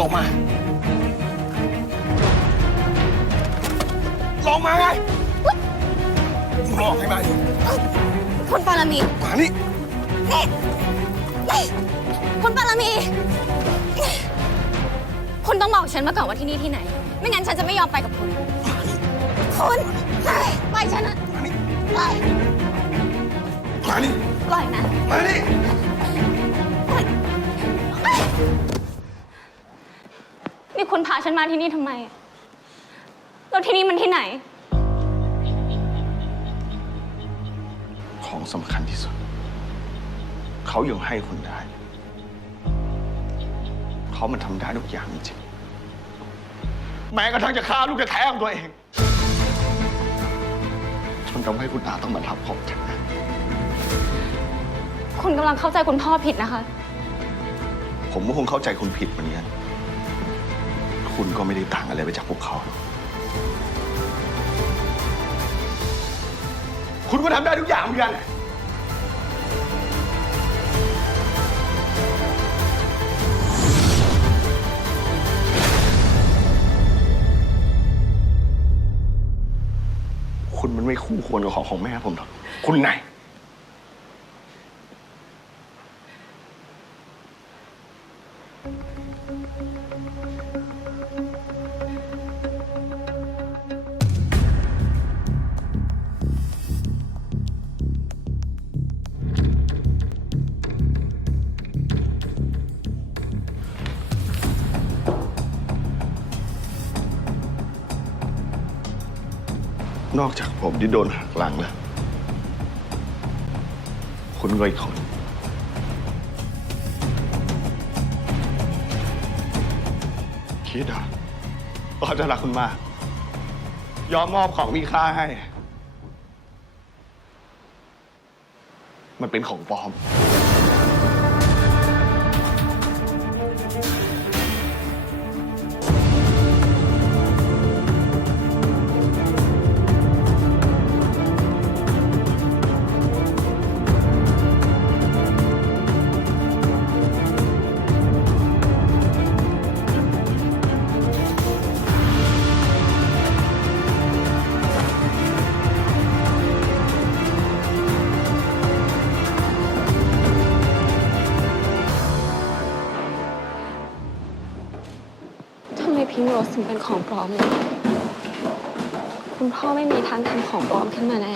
ลงมา ลงมาไงมงลองให้มาดิคุณปารามีมานี่นี่นี่คุณปารามี คุณต้องบอกฉันมาก่อนว่าที่นี่ที่ไหน ไม่งั้นฉันจะไม่ยอมไปกับคุณ คุณไปไปฉันนะมานี่ไปมานี่ปล่อยนะ มานี่าฉันมาที่นี่ทำไม แล้วที่นี่มันที่ไหน ของสำคัญที่สุด เขายังให้คุณได้ เขามันทำได้ทุกอย่างจริงๆแม้กระทั่งจะฆ่าลูกแท้ๆของตัวเอง จนทำให้คุณอาต้องมาทับผมฉันคุณกำลังเข้าใจคุณพ่อผิดนะคะ ผมก็คงเข้าใจคุณผิดเหมือนกัน คุณก็ไม่ได้ต่างอะไรไปจากพวกเขา คุณก็ทำได้ทุกอย่างเหมือนกัน คุณมันไม่คู่ควรกับของของแม่ผมหรอก คุณไหน นอกจากผมที่โดนหักหลังแล้ว คุณก็อีกคน คิดเหรอะว่าจะรักคุณมาก ยอมมอบของมีค่าให้ มันเป็นของปลอม ทำไมพิงโรสถึงเป็นของปลอมเลย คุณพ่อไม่มีทางทำของปลอมขึ้นมาแน่